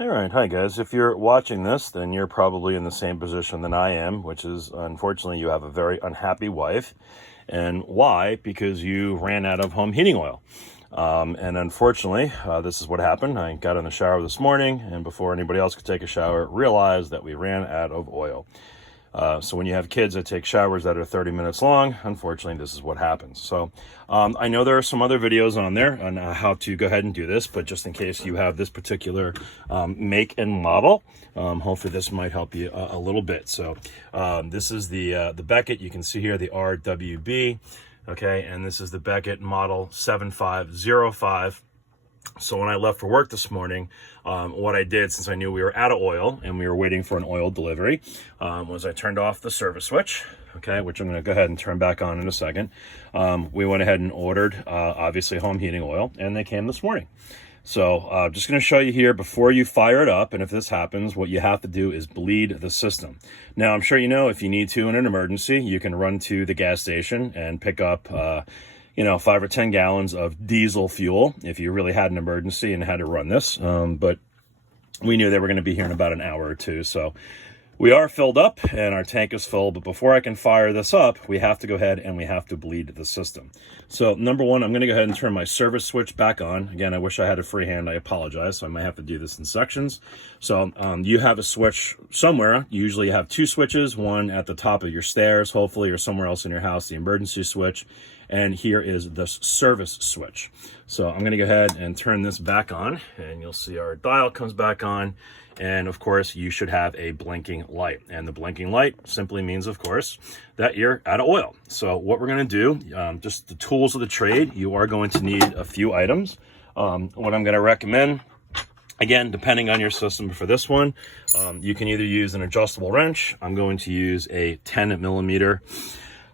All right, hi guys. If you're watching this, then you're probably in the same position that I am, which is unfortunately you have a very unhappy wife. And why? Because you ran out of home heating oil. And unfortunately, this is what happened. I got in the shower this morning, and before anybody else could take a shower, realized that we ran out of oil. So when you have kids that take showers that are 30 minutes long, unfortunately, this is what happens. So I know there are some other videos on there on how to go ahead and do this, but just in case you have this particular make and model, hopefully this might help you a little bit. So this is the Beckett. You can see here the RWB, okay, and this is the Beckett model 7505. So when I left for work this morning, what I did, since I knew we were out of oil and we were waiting for an oil delivery, was I turned off the service switch, okay, which I'm going to go ahead and turn back on in a second. We went ahead and ordered, obviously, home heating oil, and they came this morning. So just going to show you here before you fire it up, and if this happens, what you have to do is bleed the system. Now, I'm sure you know if you need to in an emergency, you can run to the gas station and pick up 5 or 10 gallons of diesel fuel if you really had an emergency and had to run this. But we knew they were going to be here in about an hour or two. So we are filled up and our tank is full. But before I can fire this up, we have to go ahead and we have to bleed the system. So number one, I'm going to go ahead and turn my service switch back on. Again, I wish I had a free hand. I apologize. So I might have to do this in sections. So you have a switch somewhere. Usually you have two switches, one at the top of your stairs, hopefully, or somewhere else in your house, the emergency switch. And here is the service switch. So I'm going to go ahead and turn this back on, and you'll see our dial comes back on. And of course, you should have a blinking light. And the blinking light simply means, of course, that you're out of oil. So what we're going to do, just the tools of the trade, you are going to need a few items. What I'm going to recommend, again, depending on your system for this one, you can either use an adjustable wrench. I'm going to use a 10 millimeter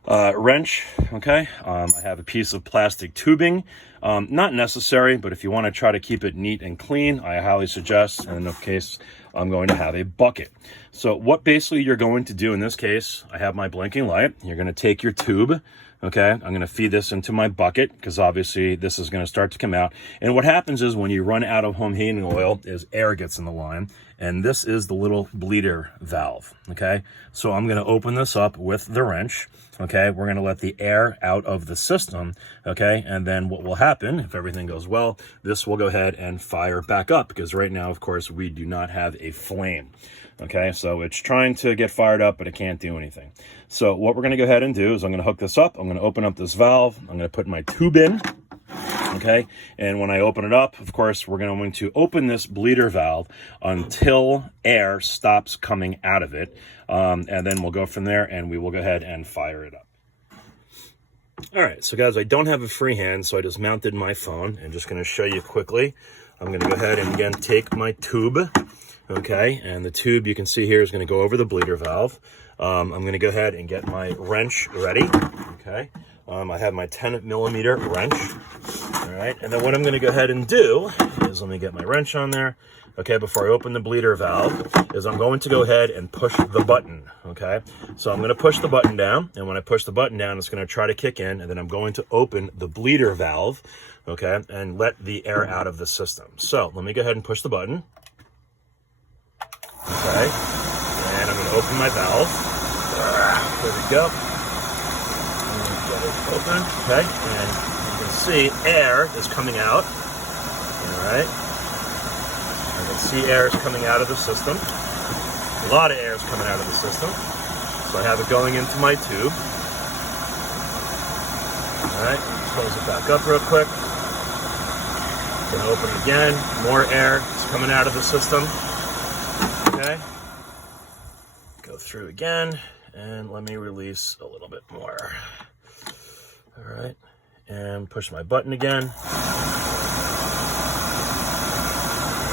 wrench, okay? I have a piece of plastic tubing, not necessary, but if you want to try to keep it neat and clean, I highly suggest, and in this case, I'm going to have a bucket. So what basically you're going to do in this case, I have my blinking light, you're going to take your tube, okay? I'm going to feed this into my bucket because obviously this is going to start to come out. And what happens is when you run out of home heating oil is air gets in the line, and this is the little bleeder valve, okay? So I'm going to open this up with the wrench, okay? We're going to let the air out of the system, okay? And then what will happen, if everything goes well, this will go ahead and fire back up because right now, of course, we do not have a flame, okay? So it's trying to get fired up, but it can't do anything. So what we're going to go ahead and do is I'm going to hook this up. I'm going to open up this valve. I'm going to put my tube in, okay? And when I open it up, of course, we're going to open this bleeder valve until air stops coming out of it. And then we'll go from there and we will go ahead and fire it up. All right, so guys, I don't have a free hand, so I just mounted my phone and just going to show you quickly. I'm going to go ahead and again take my tube, okay? And the tube you can see here is going to go over the bleeder valve. I'm going to go ahead and get my wrench ready, okay? I have my 10 millimeter wrench, all right? And then what I'm going to go ahead and do is, let me get my wrench on there, okay, before I open the bleeder valve, is I'm going to go ahead and push the button, okay? So I'm going to push the button down, and when I push the button down, it's going to try to kick in, and then I'm going to open the bleeder valve, okay, and let the air out of the system. So let me go ahead and push the button, okay, and I'm going to open my valve. There we go. Get it open, okay, and you can see air is coming out, all right? You can see air is coming out of the system. A lot of air is coming out of the system. So I have it going into my tube. All right, close it back up real quick. Gonna open it again. More air is coming out of the system. Okay. Go through again, and let me release a little bit more. All right, and push my button again.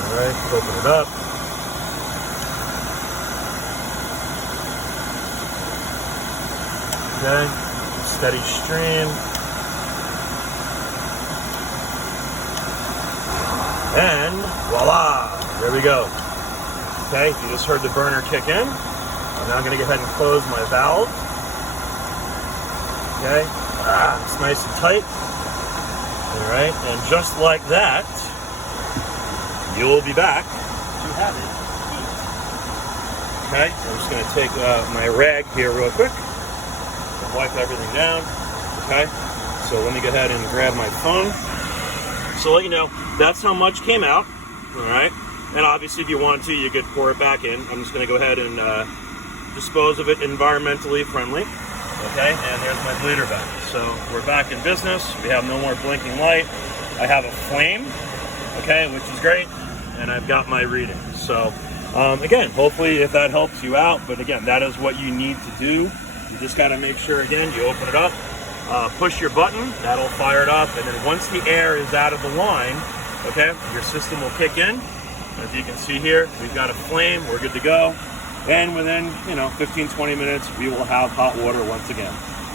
All right, open it up. Okay, steady stream. And voila, there we go. Okay, you just heard the burner kick in. I'm now going to go ahead and close my valve. Okay, it's nice and tight. All right, and just like that, you'll be back to have it heat. Okay, so I'm just going to take my rag here real quick and wipe everything down. Okay, so let me go ahead and grab my phone. So let you know, that's how much came out. All right, and obviously if you want to, you could pour it back in. I'm just going to go ahead and dispose of it environmentally friendly. Okay, and there's my bleeder back. So we're back in business. We have no more blinking light. I have a flame, okay, which is great, and I've got my reading. So again, hopefully if that helps you out, but again, that is what you need to do. You just got to make sure, again, you open it up, push your button, that'll fire it up, and then once the air is out of the line, okay, your system will kick in. As you can see here, we've got a flame, we're good to go. And within, 15, 20 minutes, we will have hot water once again.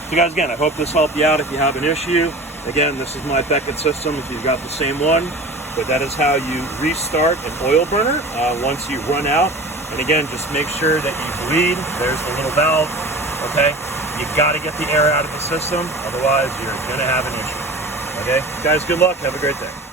So guys, again, I hope this helped you out if you have an issue. Again, this is my Beckett system if you've got the same one. But that is how you restart an oil burner once you run out. And again, just make sure that you bleed. There's the little valve, okay? You got to get the air out of the system. Otherwise, you're going to have an issue, okay? Guys, good luck. Have a great day.